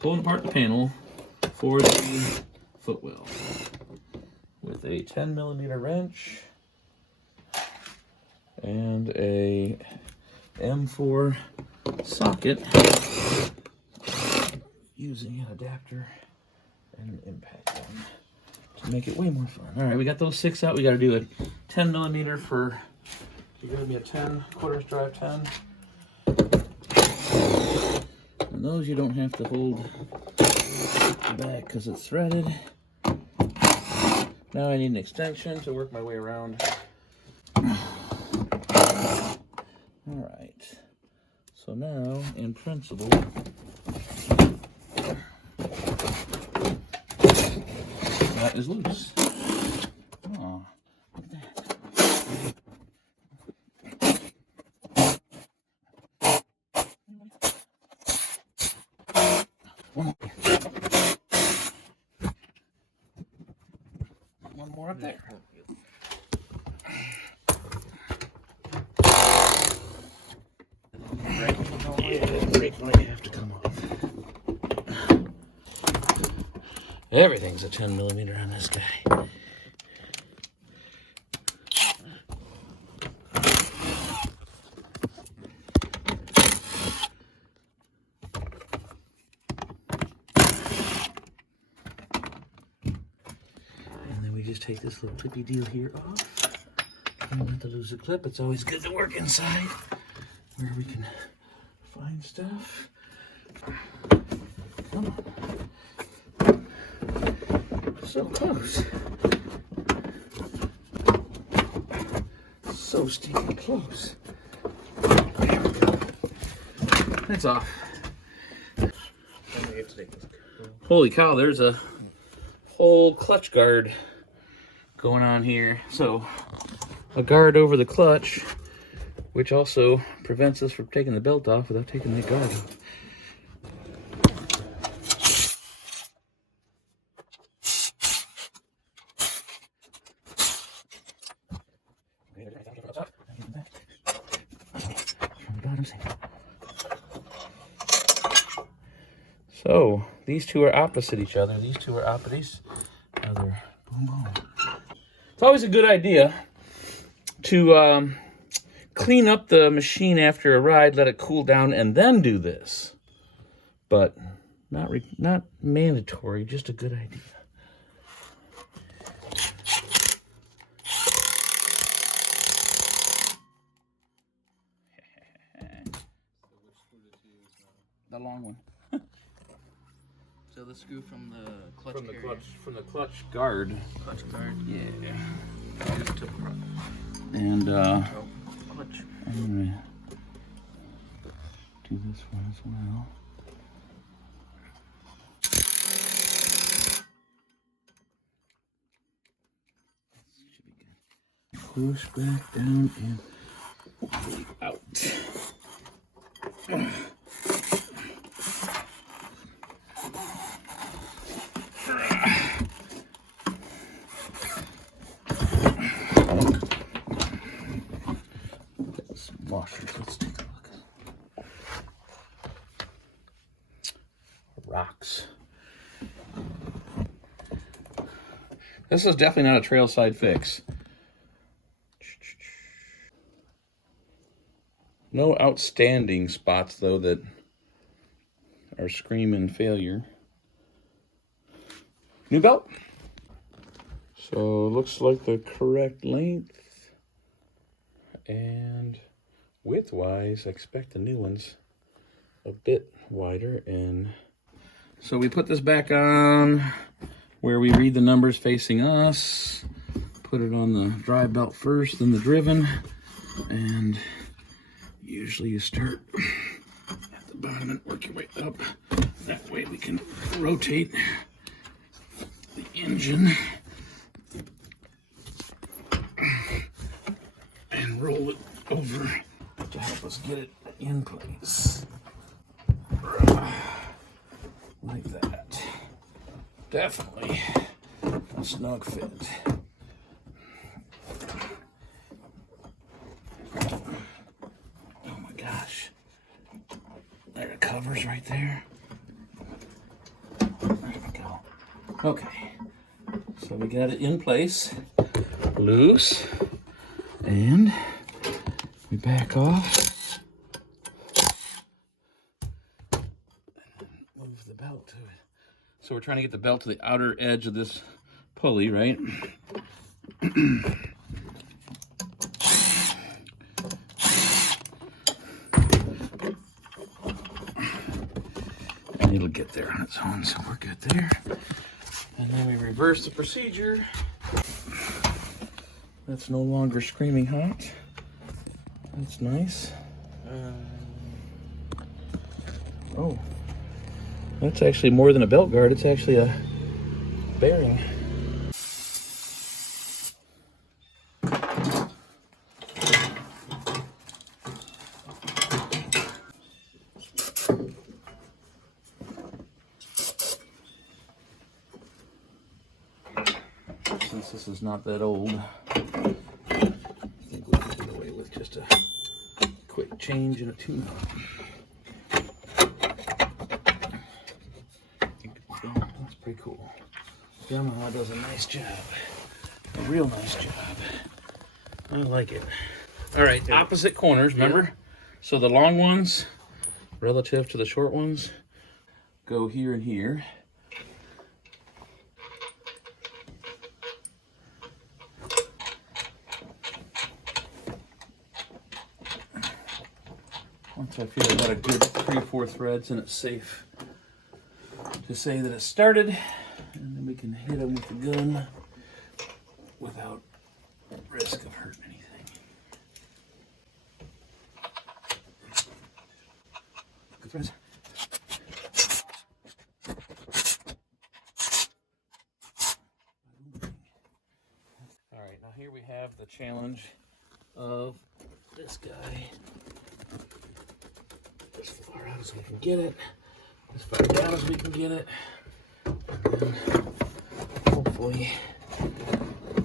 Pulling apart the panel for the footwell with a 10mm wrench and a M4 socket using an adapter and an impact gun to make it way more fun. All right, we got those 6 out. We got to do a 10mm for, you're going to be a 10 quarters drive 10. And those you don't have to hold back because it's threaded. Now I need an extension to work my way around. Alright, so now in principle, that is loose. Oh, look at that. One more up there. The brake might have to come off. Everything's a 10mm on this guy. Just take this little clippy deal here off. Try not to lose the clip. It's always good to work inside where we can find stuff. Come on. So close. So stinking close. There we go. That's off. Holy cow, there's a whole clutch guard going on here. So a guard over the clutch, which also prevents us from taking the belt off without taking the guard off. So these two are opposite each other. These two are opposite. Boom, boom. It's always a good idea to clean up the machine after a ride, let it cool down, and then do this. But not mandatory, just a good idea. The long one. So the screw from the clutch from the clutch guard. Clutch guard. Yeah. Just took apart. And Clutch. I'm gonna do this one as well. Should be good. Push back down and hopefully out. Washers. Let's take a look. Rocks. This is definitely not a trail side fix. No outstanding spots though that are screaming failure. New belt. So looks like the correct length. And width-wise, I expect the new one's a bit wider. And so we put this back on where we read the numbers facing us. Put it on the dry belt first, then the driven. And usually you start at the bottom and work your way up. That way we can rotate the engine and roll it over to help us get it in place. Like that. Definitely a snug fit. There it covers right there. There we go. Okay, so we got it in place, loose, and we back off. Move the belt to it. So we're trying to get the belt to the outer edge of this pulley, right? And it'll get there on its own, so we're good there. And then we reverse the procedure. That's no longer screaming hot. That's nice. Oh, that's actually more than a belt guard. It's actually a bearing. Since this is not that old, I think we can get away with just a quick change and a tune-up. So that's pretty cool. Yamaha does a nice job, a real nice job. I like it. All right, opposite corners, remember? So the long ones, relative to the short ones, go here and here. Once I feel I got a good 3/4 threads and it's safe to say that it started, and then we can hit them with the gun without risk of hurting anything. Good threads. All right, now here we have the challenge of this guy. As far out as we can get it, as far down as we can get it, and then hopefully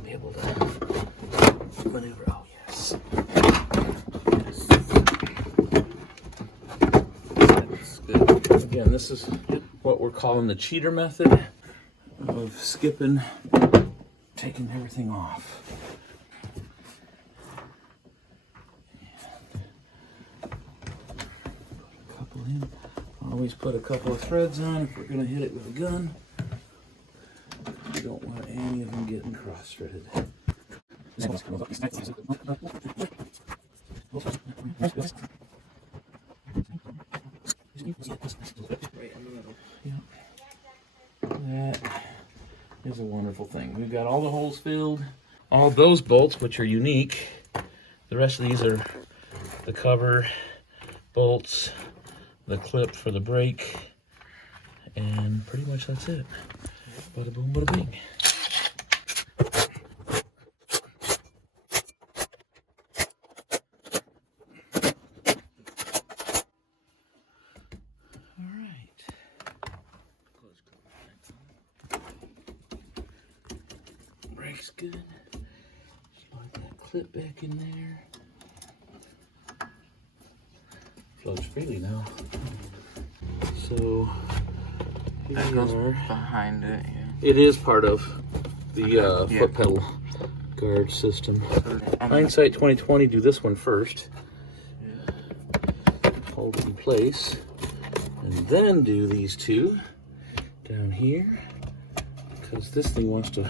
be able to maneuver. Oh yes, yes. That's good. Again, this is what we're calling the cheater method of skipping, taking everything off. Always put a couple of threads on if we're going to hit it with a gun. You don't want any of them getting cross-threaded. That is a wonderful thing. We've got all the holes filled. All those bolts, which are unique. The rest of these are the cover bolts, the clip for the brake, and pretty much that's it. Bada boom, bada bing. All right. Brake's good. Slide that clip back in there. Flows freely now. So here That we goes are. behind it, yeah. It is part of the foot pedal guard system. Hindsight 2020, do this one first. Hold it in place. And then do these two down here. Because this thing wants to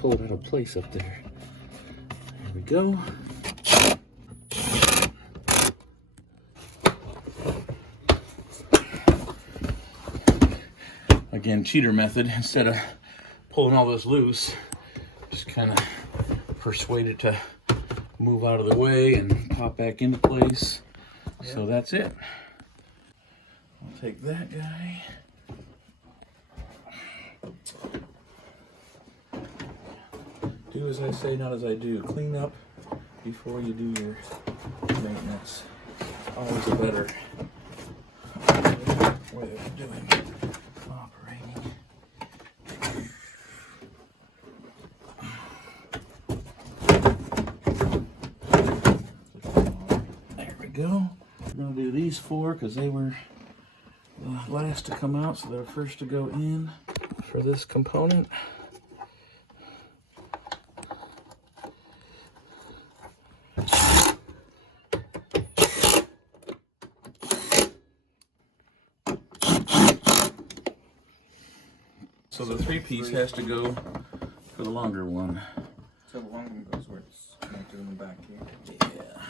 pull it out of place up there. There we go. Again, cheater method. Instead of pulling all this loose, just kind of persuade it to move out of the way and pop back into place. Yeah. So that's it. I'll take that guy. Do as I say, not as I do. Clean up before you do your maintenance. Always a better way of doing operating. There we go. We're going to do these four because they were the glass to come out, so they're first to go in for this component. So the 3-piece has to go for the longer one. So the long one goes where it's connected in the back here. Yeah.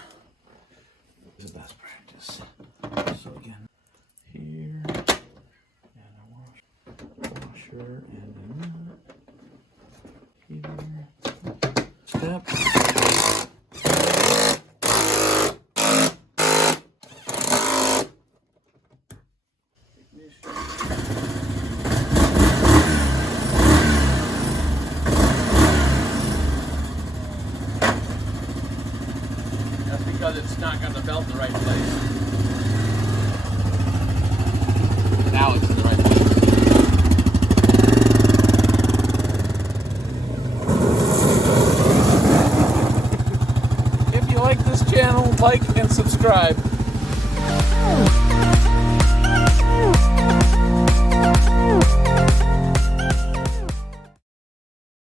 It's the best practice. So again, here, and a washer, and a nut. Here. Step. That's because it's not got the belt in the right place. Now it's in the right place. If you like this channel, like and subscribe.